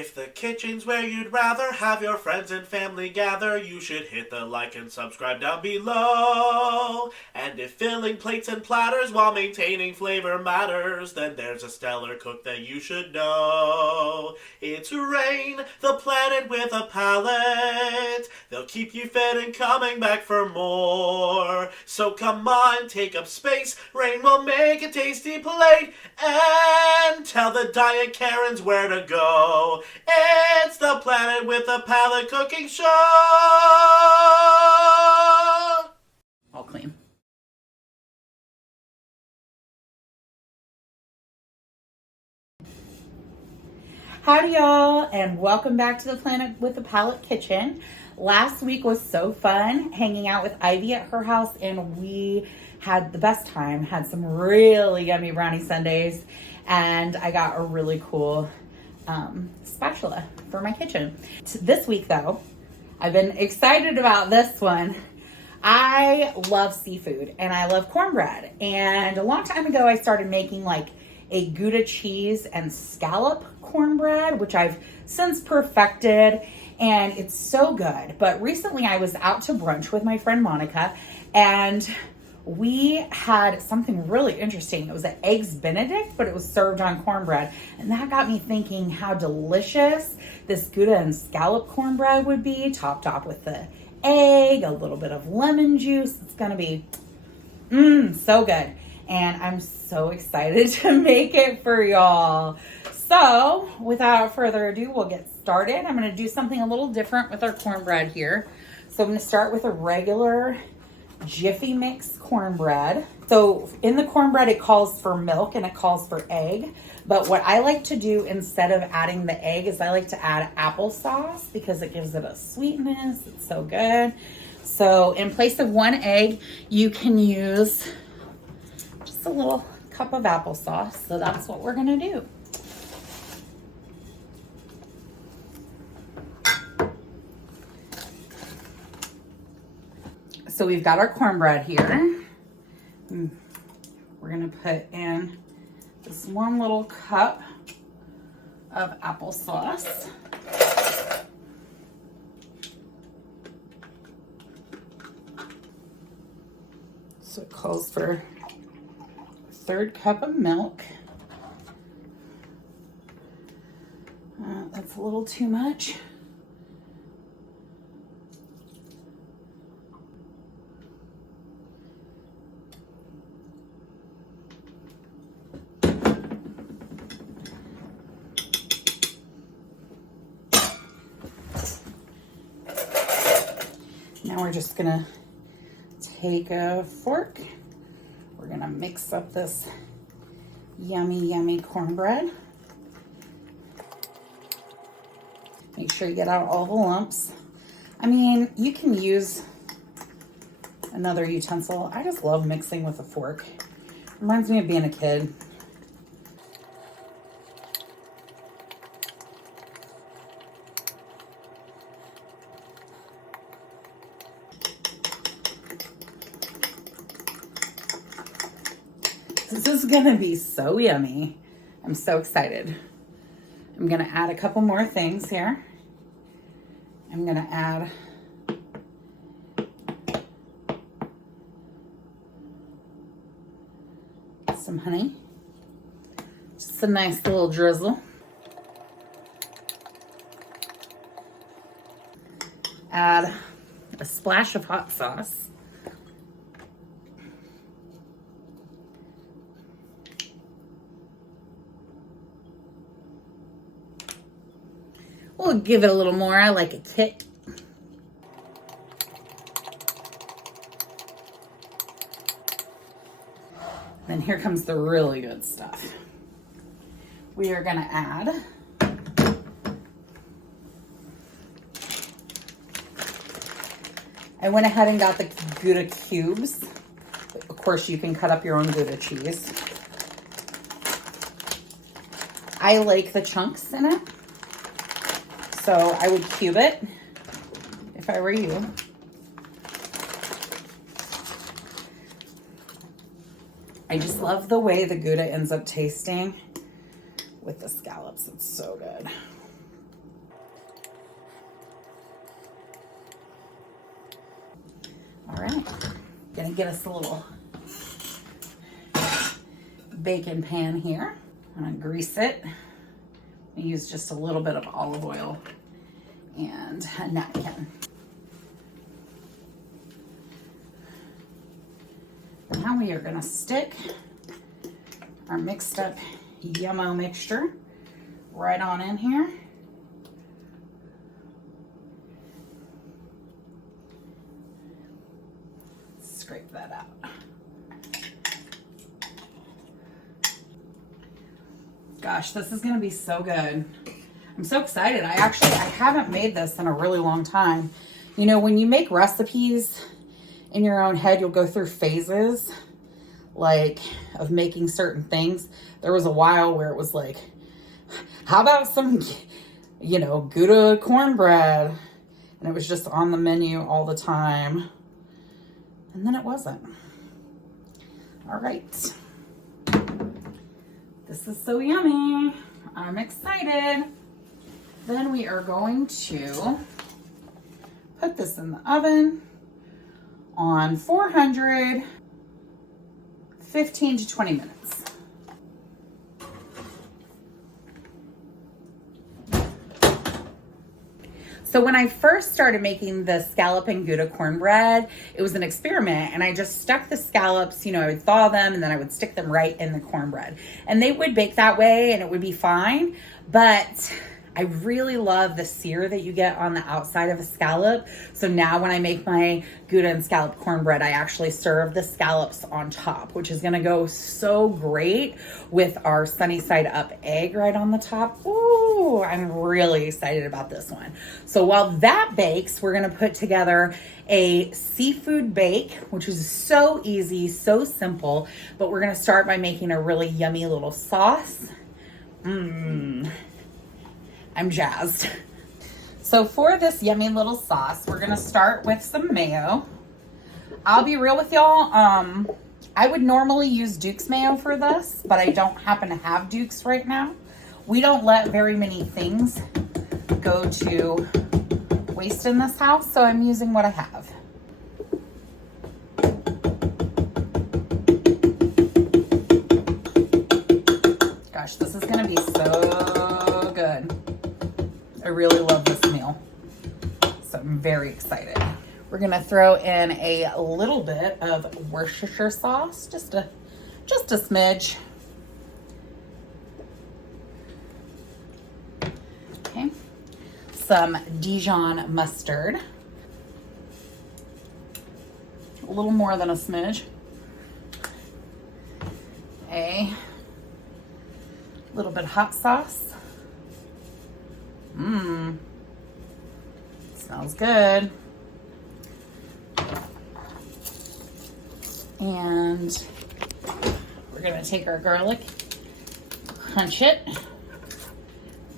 If the kitchen's where you'd rather have your friends and family gather, you should hit the like and subscribe down below. And if filling plates and platters while maintaining flavor matters, then there's a stellar cook that you should know. It's Rain, the planet with a palate. They'll keep you fed and coming back for more. So come on, take up space. Rain will make a tasty plate and tell the diet Karens where to go. It's the Planet with a Palate cooking show. All clean. Howdy y'all, and welcome back to the Planet with a Palate kitchen. Last week was so fun hanging out with Ivy at her house, and we had the best time. Had some really yummy brownie sundaes, and I got a really cool spatula for my kitchen. This week though, I've been excited about this one. I love seafood and I love cornbread, and a long time ago I started making like a Gouda cheese and scallop cornbread, which I've since perfected, and it's so good. But recently I was out to brunch with my friend Monica, and we had something really interesting. It was an eggs benedict, but it was served on cornbread. And that got me thinking how delicious this Gouda and scallop cornbread would be, topped off with the egg, a little bit of lemon juice. It's gonna be so good. And I'm so excited to make it for y'all. So without further ado, we'll get started. I'm gonna do something a little different with our cornbread here. So I'm gonna start with a regular Jiffy Mix cornbread. So in the cornbread, it calls for milk and it calls for egg. But what I like to do instead of adding the egg is I like to add applesauce because it gives it a sweetness. It's so good. So in place of one egg, you can use just a little cup of applesauce. So that's what we're gonna do. So we've got our cornbread here. We're gonna put in this one little cup of applesauce. So it calls for a third cup of milk. That's a little too much. Now we're just gonna take a fork. We're gonna mix up this yummy, yummy cornbread. Make sure you get out all the lumps. I mean, you can use another utensil. I just love mixing with a fork. Reminds me of being a kid. This is gonna be so yummy. I'm so excited. I'm gonna add a couple more things here. I'm gonna add some honey. Just a nice little drizzle. Add a splash of hot sauce. We'll give it a little more. I like a kick. Then here comes the really good stuff. We are gonna add I went ahead and got the Gouda cubes. Of course, you can cut up your own Gouda cheese. I like the chunks in it, so I would cube it if I were you. I just love the way the Gouda ends up tasting with the scallops. It's so good. right, gonna get us a little bacon pan here. I'm gonna grease it. I use just a little bit of olive oil and a napkin. Now we are gonna stick our mixed up yummo mixture right on in here. Scrape that out. Gosh, this is gonna be so good. I'm so excited. I haven't made this in a really long time. You know, when you make recipes in your own head, you'll go through phases like of making certain things. There was a while where it was like, how about some, you know, Gouda cornbread? And it was just on the menu all the time. And then it wasn't. All right. This is so yummy. I'm excited. Then we are going to put this in the oven on 400, 15 to 20 minutes. So when I first started making the scallop and Gouda cornbread, it was an experiment, and I just stuck the scallops, you know, I would thaw them and then I would stick them right in the cornbread. And they would bake that way and it would be fine, but I really love the sear that you get on the outside of a scallop. So now when I make my Gouda and scallop cornbread, I actually serve the scallops on top, which is gonna go so great with our sunny side up egg right on the top. Ooh, I'm really excited about this one. So while that bakes, we're gonna put together a seafood bake, which is so easy, so simple, but we're gonna start by making a really yummy little sauce. I'm jazzed. So for this yummy little sauce, we're gonna start with some mayo. I'll be real with y'all. I would normally use Duke's mayo for this, but I don't happen to have Duke's right now. We don't let very many things go to waste in this house, so I'm using what I have. Gosh, this is gonna be so good. I really love this meal, so I'm very excited. We're gonna throw in a little bit of Worcestershire sauce, just a smidge. Okay, some Dijon mustard, a little more than a smidge. A little bit of hot sauce. Smells good. And we're gonna take our garlic, crunch it,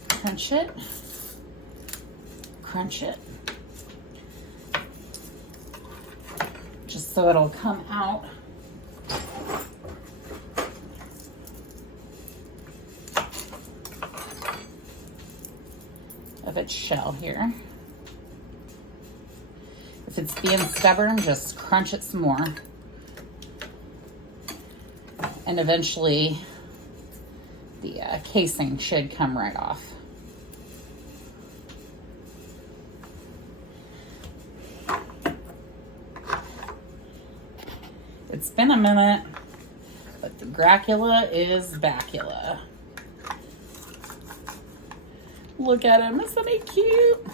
crunch it, crunch it, just so it'll come out. Of its shell here. If it's being stubborn, just crunch it some more. And eventually the casing should come right off. It's been a minute, but the Dracula is backula. Look at him, isn't he cute?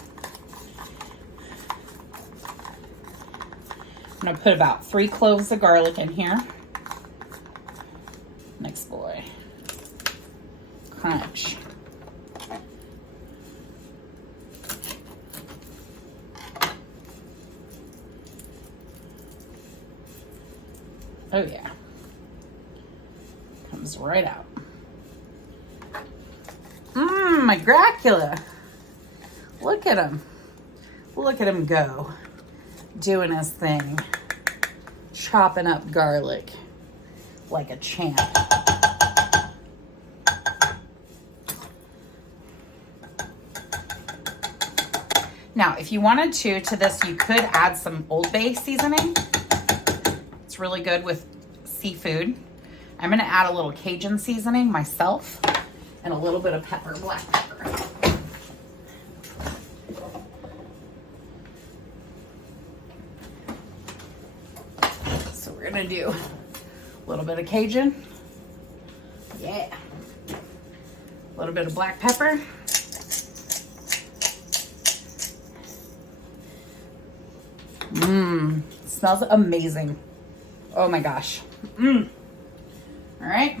I'm gonna put about 3 cloves of garlic in here. Next boy. Crunch. Oh yeah. Comes right out. My Dracula. Look at him. Look at him go. Doing his thing. Chopping up garlic like a champ. Now, if you wanted to this, you could add some Old Bay seasoning. tastes really good with seafood. I'm gonna add a little Cajun seasoning myself and a little bit of pepper, black pepper. So we're gonna do a little bit of Cajun. Yeah. A little bit of black pepper. Mmm, smells amazing. Oh my gosh. Mmm. All right,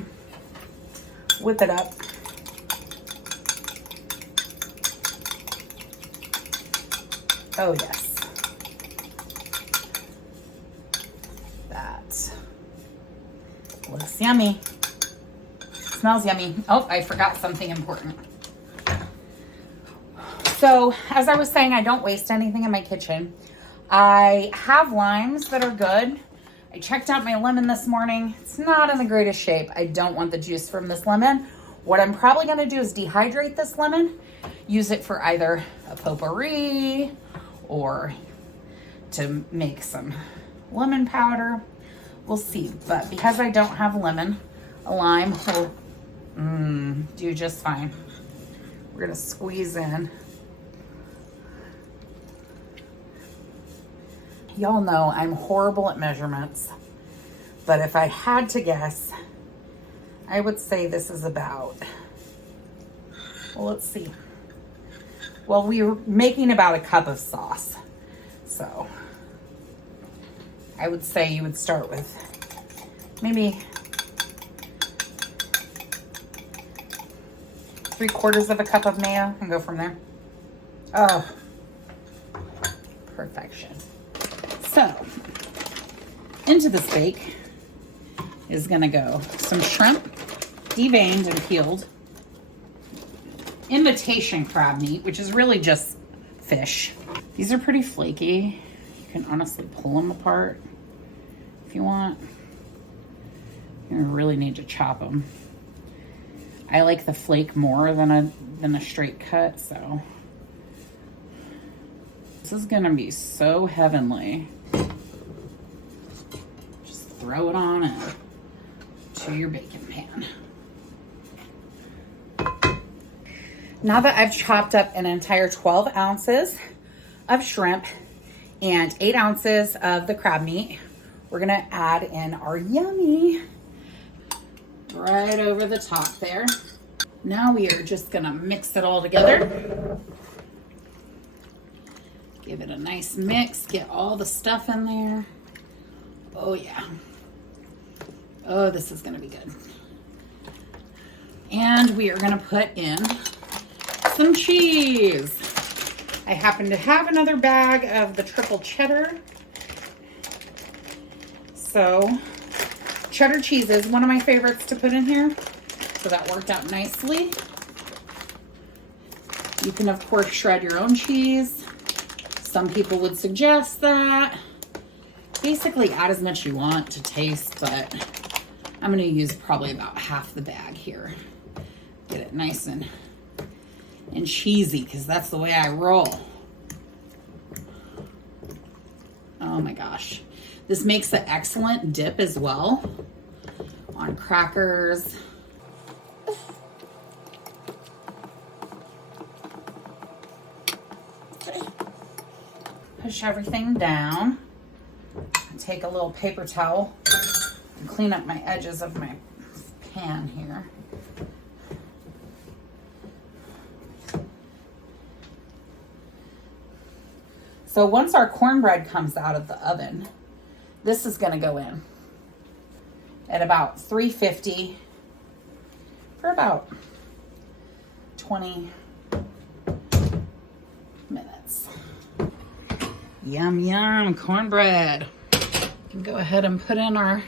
whip it up. Oh yes. That looks yummy. Smells yummy. Oh, I forgot something important. So, as I was saying, I don't waste anything in my kitchen. I have limes that are good. I checked out my lemon this morning. It's not in the greatest shape. I don't want the juice from this lemon. What I'm probably gonna do is dehydrate this lemon, use it for either a potpourri or to make some lemon powder. We'll see, but because I don't have lemon, a lime will do just fine. We're gonna squeeze in. Y'all know I'm horrible at measurements, but if I had to guess, I would say this is about, well, let's see. Well, we were making about a cup of sauce. So I would say you would start with maybe 3/4 of a cup of mayo and go from there. Oh, perfection. So, into this bake is gonna go some shrimp, deveined and peeled, imitation crab meat, which is really just fish. These are pretty flaky. You can honestly pull them apart if you want. You really need to chop them. I like the flake more than a straight cut, so this is gonna be so heavenly. Just throw it on in to your baking pan. Now that I've chopped up an entire 12 ounces of shrimp and 8 ounces of the crab meat, we're gonna add in our yummy right over the top there. Now we are just gonna mix it all together. Give it a nice mix, get all the stuff in there. Oh yeah. Oh, this is gonna be good. And we are gonna put in some cheese. I happen to have another bag of the triple cheddar. So cheddar cheese is one of my favorites to put in here. So that worked out nicely. You can of course shred your own cheese. Some people would suggest that. Basically add as much you want to taste, but I'm gonna use probably about half the bag here. Get it nice and cheesy, because that's the way I roll. Oh my gosh. This makes an excellent dip as well on crackers. Push everything down. Take a little paper towel and clean up my edges of my pan here. So once our cornbread comes out of the oven, this is going to go in at about 350 for about 20 minutes. Yum, yum, cornbread. We can go ahead and put in our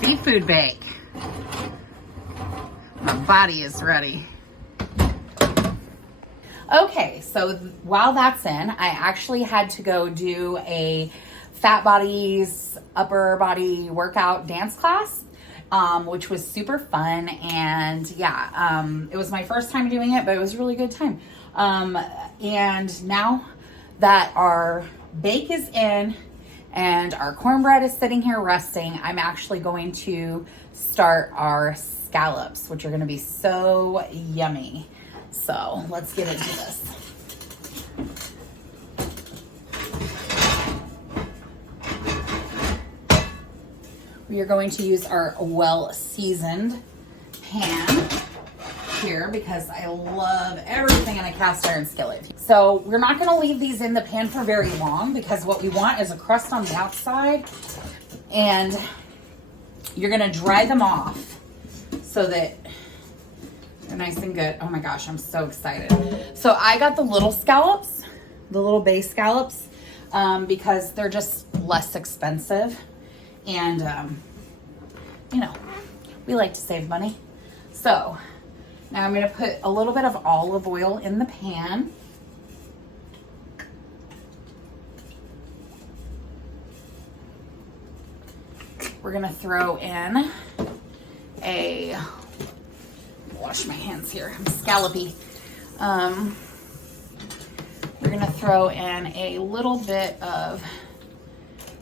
seafood bake. My body is ready. Okay, so while that's in, I actually had to go do a fat bodies, upper body workout dance class, which was super fun. And yeah, it was my first time doing it, but it was a really good time. And now that our bake is in And our cornbread is sitting here resting. I'm actually going to start our scallops, which are gonna be so yummy. So let's get into this. We are going to use our well-seasoned pan here because I love everything in a cast iron skillet. So we're not going to leave these in the pan for very long because what we want is a crust on the outside, and you're going to dry them off so that they're nice and good. Oh my gosh, I'm so excited. So I got the little scallops, the little bay scallops, because they're just less expensive. And, you know, we like to save money. So now I'm going to put a little bit of olive oil in the pan. We're going to throw in wash my hands here, I'm scallopy. We're going to throw in a little bit of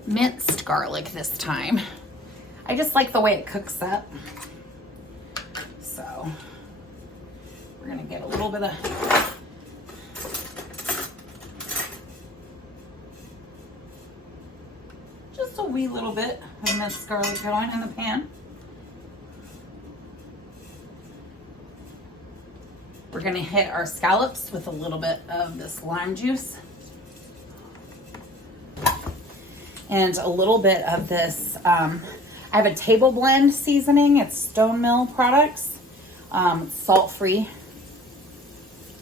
minced garlic this time. I just like the way it cooks up. So we're gonna get a little bit of just a wee little bit of minced garlic going in the pan. We're gonna hit our scallops with a little bit of this lime juice. And a little bit of this, I have a table blend seasoning. It's Stone Mill products. It's salt-free.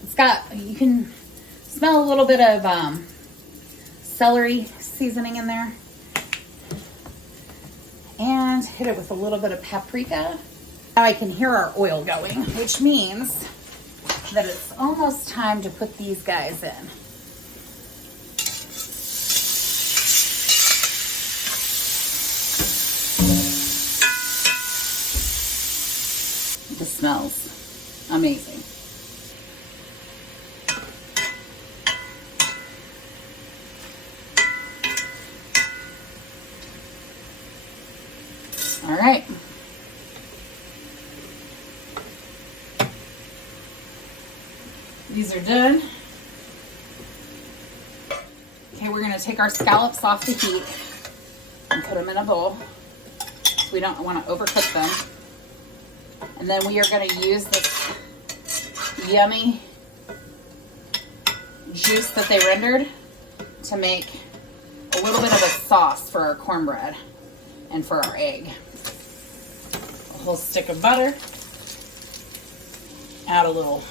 It's got, you can smell a little bit of celery seasoning in there. And hit it with a little bit of paprika. Now I can hear our oil going, which means that it's almost time to put these guys in. It smells amazing. All right. These are done. Okay, we're gonna take our scallops off the heat and put them in a bowl. So we don't want to overcook them. And then we are going to use this yummy juice that they rendered to make a little bit of a sauce for our cornbread and for our egg. A whole stick of butter. Add a little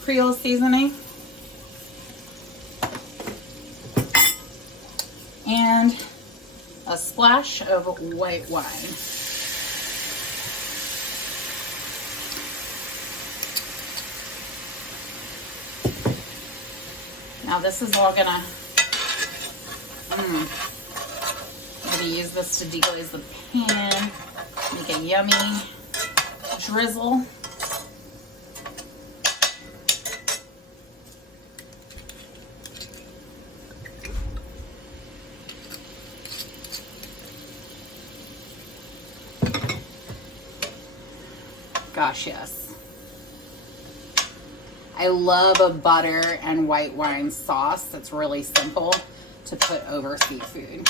Creole seasoning. And a splash of white wine. Now this is all gonna, I'm gonna use this to deglaze the pan, make a yummy drizzle. Gosh, yes. I love a butter and white wine sauce that's really simple to put over seafood.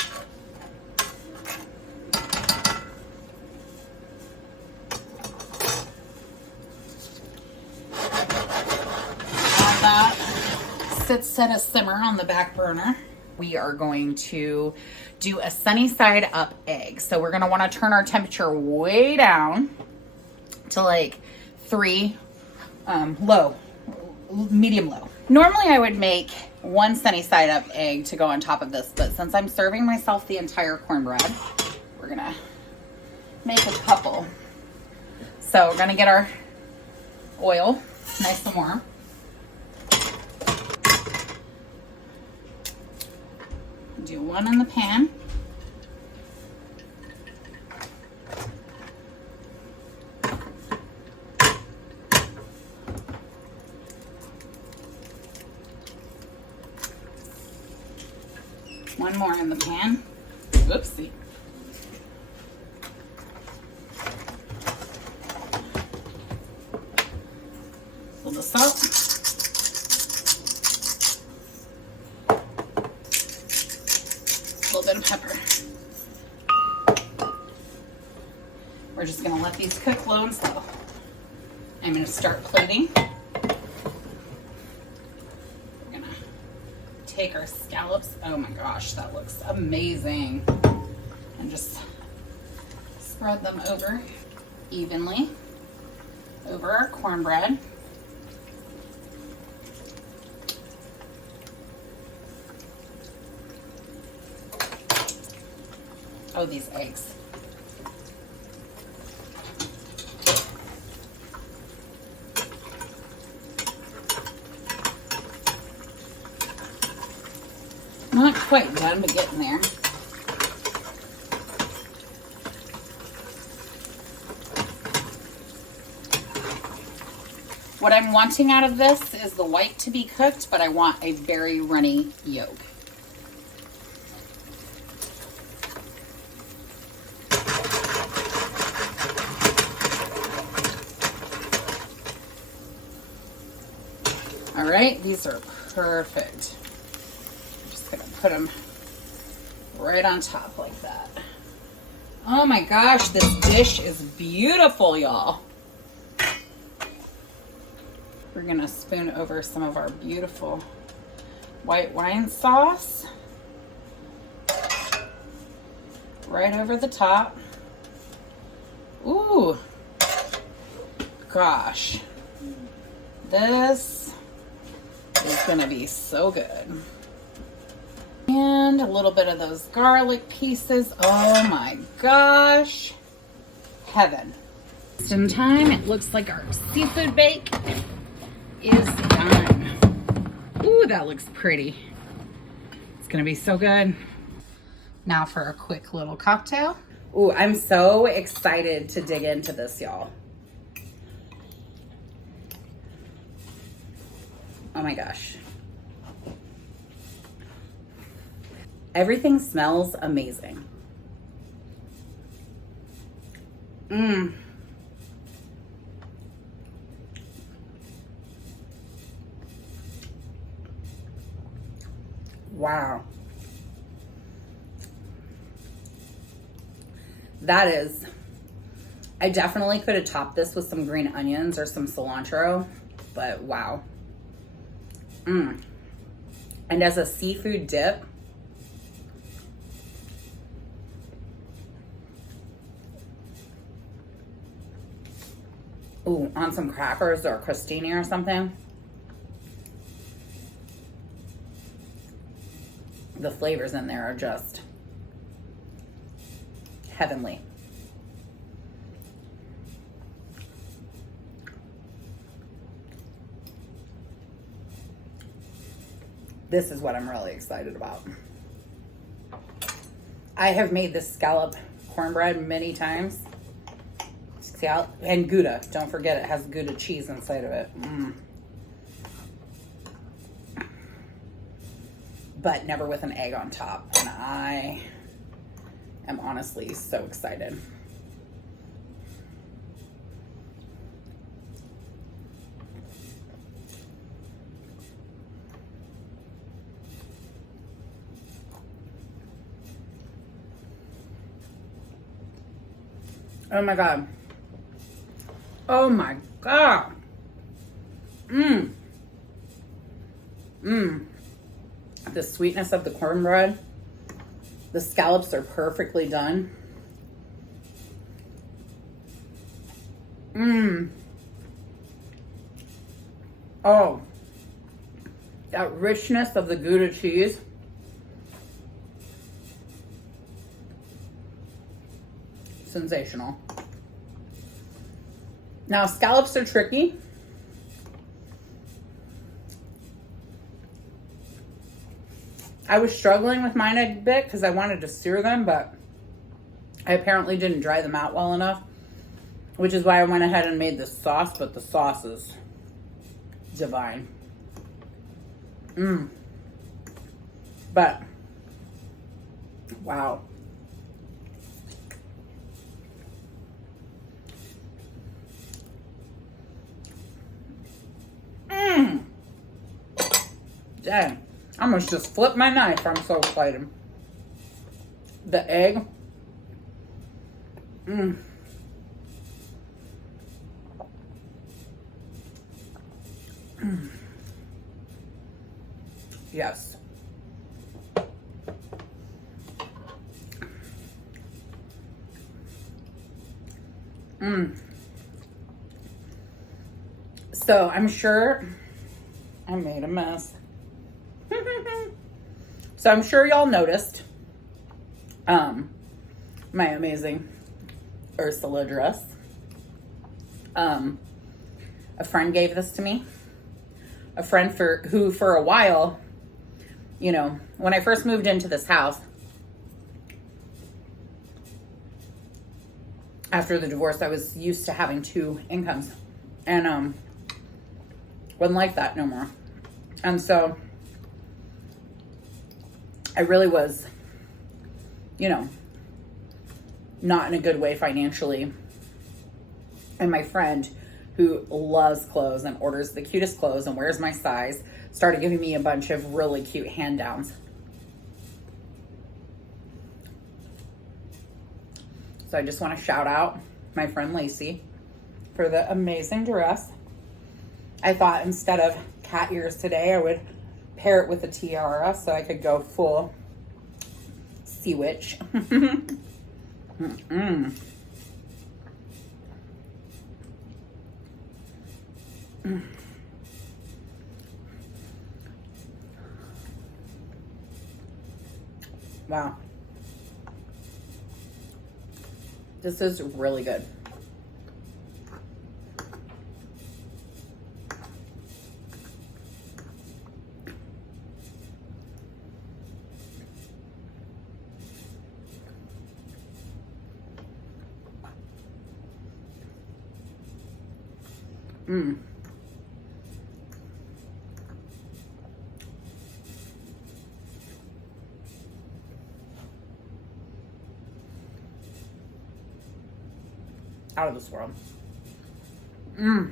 While that sits at a simmer on the back burner, we are going to do a sunny side up egg. So we're going to want to turn our temperature way down to like 3 low. Medium low. Normally I would make 1 sunny side up egg to go on top of this, but since I'm serving myself the entire cornbread, we're gonna make a couple. So we're gonna get our oil nice and warm. Do 1 in the pan. One more in the pan. Oopsie. A little salt. A little bit of pepper. We're just going to let these cook low and slow. I'm going to start plating. We're going to take our scallops. Oh my gosh, that looks amazing. And just spread them over evenly over our cornbread. Oh, these eggs. Not quite done, but getting there. What I'm wanting out of this is the white to be cooked, but I want a very runny yolk. All right, these are perfect. I'm just gonna put them right on top like that. Oh my gosh, this dish is beautiful, y'all. We're gonna spoon over some of our beautiful white wine sauce right over the top. Ooh, gosh, this is gonna be so good. And a little bit of those garlic pieces. Oh my gosh, heaven. Some time, it looks like our seafood bake is done. Ooh, that looks pretty. It's gonna be so good. Now for a quick little cocktail. Ooh, I'm so excited to dig into this, y'all. Oh my gosh. Everything smells amazing. Mmm. Wow. That is, I definitely could have topped this with some green onions or some cilantro, but wow. Mmm. And as a seafood dip, ooh, on some crackers or crostini or something. The flavors in there are just heavenly. This is what I'm really excited about. I have made this scallop cornbread many times. Scallop and Gouda. Don't forget it has Gouda cheese inside of it. But never with an egg on top. And I am honestly so excited. Oh my God. Oh my God. Mmm. Mmm. The sweetness of the cornbread. The scallops are perfectly done. Mmm. Oh. That richness of the Gouda cheese. Sensational. Now, scallops are tricky. I was struggling with mine a bit because I wanted to sear them, but I apparently didn't dry them out well enough, which is why I went ahead and made this sauce, but the sauce is divine. But, wow. Dang. I almost just flipped my knife. I'm so excited. The egg. Mmm. Mm. Yes. Mmm. So I'm sure I made a mess. So I'm sure y'all noticed my amazing Ursula dress. A friend gave this to me. A friend who for a while, you know, when I first moved into this house after the divorce, I was used to having 2 incomes, and wasn't like that no more. And so I really was, you know, not in a good way financially. And my friend, who loves clothes and orders the cutest clothes and wears my size, started giving me a bunch of really cute hand-downs. So I just want to shout out my friend Lacey for the amazing dress. I thought instead of cat ears today, I would pair it with a tiara so I could go full sea witch. Mm-mm. Wow. This is really good. Mmm. Out of this world. Mmm.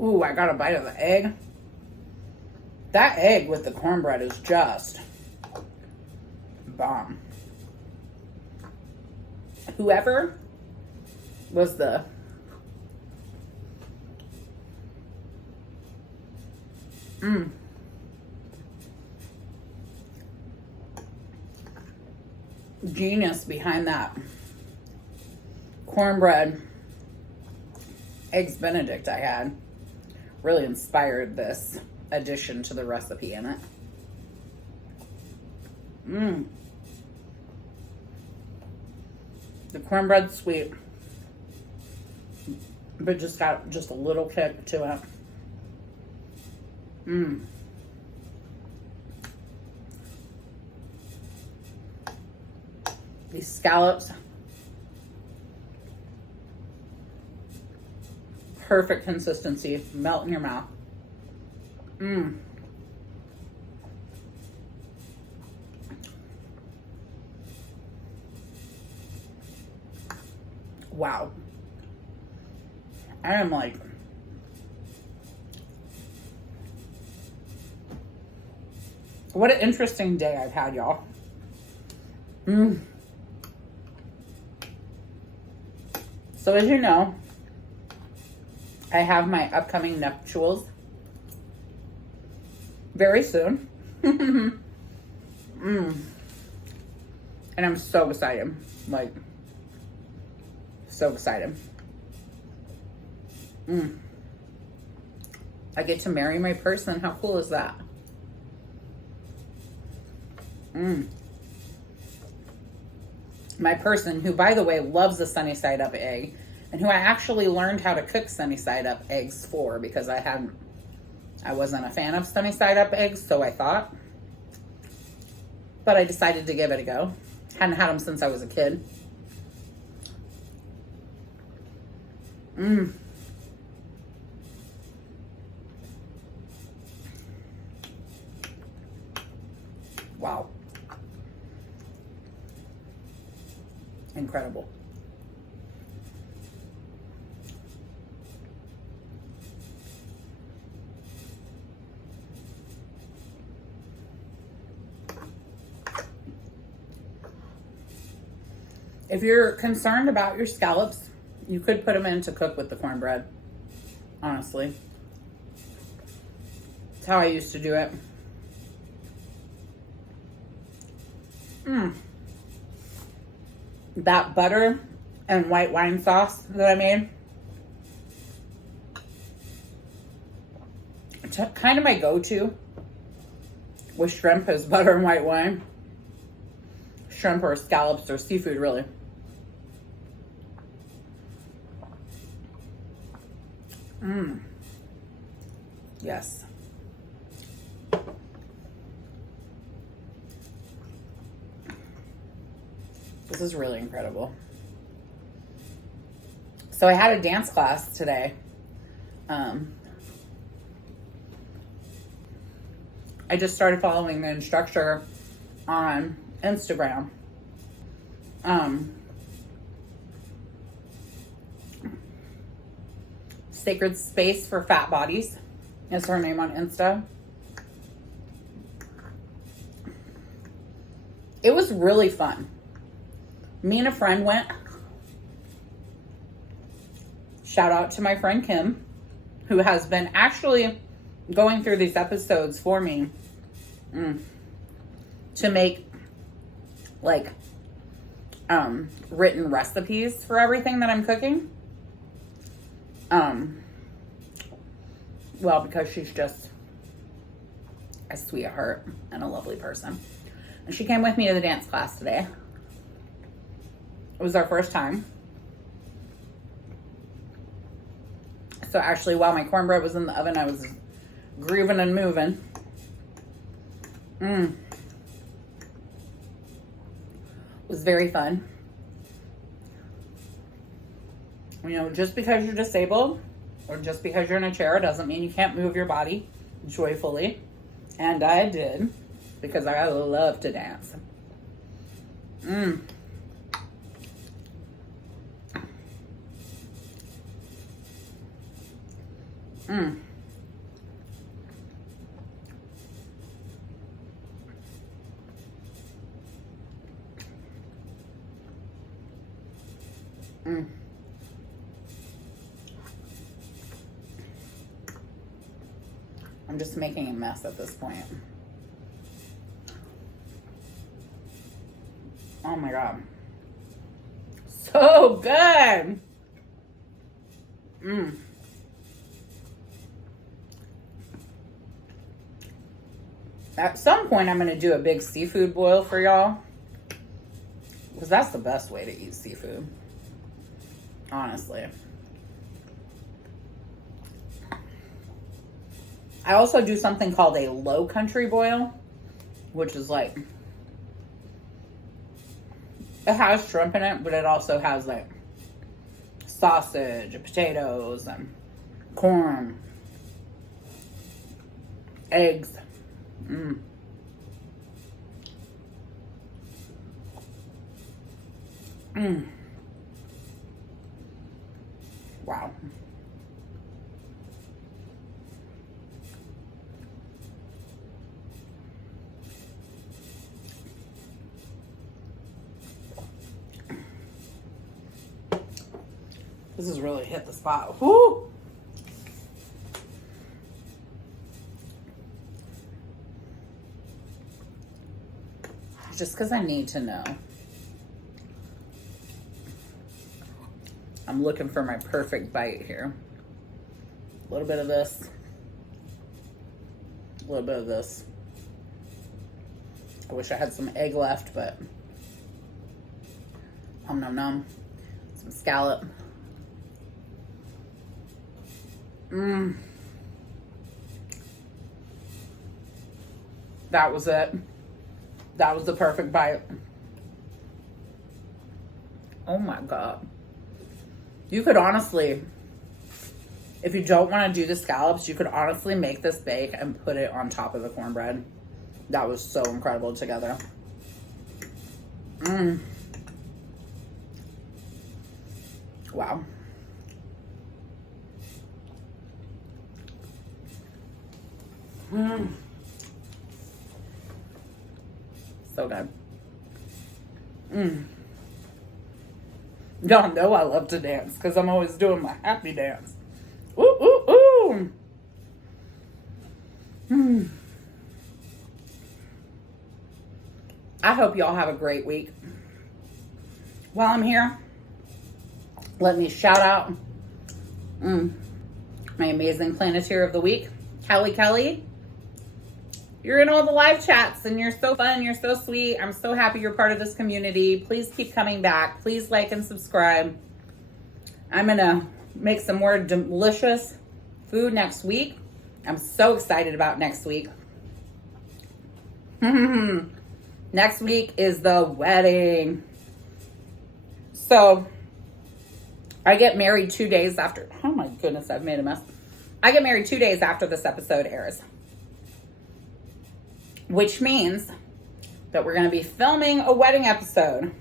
Ooh, I got a bite of the egg. That egg with the cornbread is just bomb. Whoever was the genius behind that cornbread eggs benedict I had really inspired this addition to the recipe in it. The cornbread's sweet, but just got just a little kick to it. These scallops, perfect consistency, melt in your mouth. Wow. I am like, what an interesting day I've had, y'all. So as you know, I have my upcoming nuptials very soon. And I'm so excited. Like, so excited. I get to marry my person. How cool is that? My person, who by the way loves a sunny side up egg, and who I actually learned how to cook sunny side up eggs for, because I wasn't a fan of sunny side up eggs, so I thought, but I decided to give it a go. Hadn't had them since I was a kid. Wow. Incredible. If you're concerned about your scallops, you could put them in to cook with the cornbread. Honestly. That's how I used to do it. That butter and white wine sauce that I made. It's kind of my go-to with shrimp is butter and white wine. Shrimp or scallops or seafood, really. Yes. This is really incredible. So I had a dance class today. I just started following the instructor on Instagram. Sacred Space for Fat Bodies is her name on Insta. It was really fun. Me and a friend went. Shout out to my friend Kim, who has been actually going through these episodes for me to make like written recipes for everything that I'm cooking. Well, because she's just a sweetheart and a lovely person. And she came with me to the dance class today. It was our first time. So actually, while my cornbread was in the oven, I was grooving and moving. It was very fun. You know, just because you're disabled or just because you're in a chair doesn't mean you can't move your body joyfully. And I did, because I love to dance. I'm just making a mess at this point. Oh my God. So good. At some point, I'm going to do a big seafood boil for y'all. Because that's the best way to eat seafood. Honestly. I also do something called a low country boil, which is like, it has shrimp in it, but it also has like sausage and potatoes and corn, eggs. Wow. This has really hit the spot. Whoo! Just because I need to know. I'm looking for my perfect bite here. A little bit of this. A little bit of this. I wish I had some egg left, but nom nom nom. Some scallop. That was it. That was the perfect bite. Oh my God. You could honestly, if you don't want to do the scallops, you could honestly make this bake and put it on top of the cornbread. That was so incredible together. Wow. So good. Y'all know I love to dance because I'm always doing my happy dance. Ooh, ooh, ooh. I hope y'all have a great week. While I'm here, let me shout out my amazing Planeteer of the week, Kelly. You're in all the live chats and you're so fun. You're so sweet. I'm so happy you're part of this community. Please keep coming back. Please like and subscribe. I'm going to make some more delicious food next week. I'm so excited about next week. Next week is the wedding. So I get married 2 days after. Oh my goodness, I've made a mess. I get married 2 days after this episode airs, which means that we're going to be filming a wedding episode.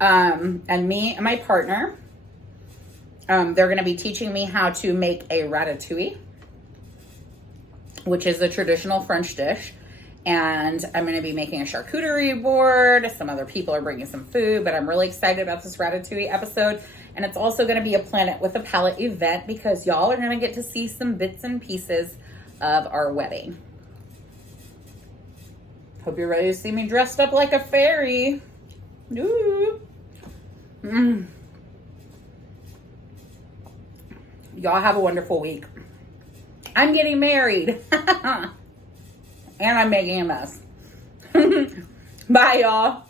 And me and my partner, they're going to be teaching me how to make a ratatouille, which is a traditional French dish. And I'm going to be making a charcuterie board. Some other people are bringing some food, but I'm really excited about this ratatouille episode. And it's also going to be a Planet with a Palate event because y'all are going to get to see some bits and pieces of our wedding. Hope you're ready to see me dressed up like a fairy. Ooh. Y'all have a wonderful week. I'm getting married. And I'm making a mess. Bye, y'all.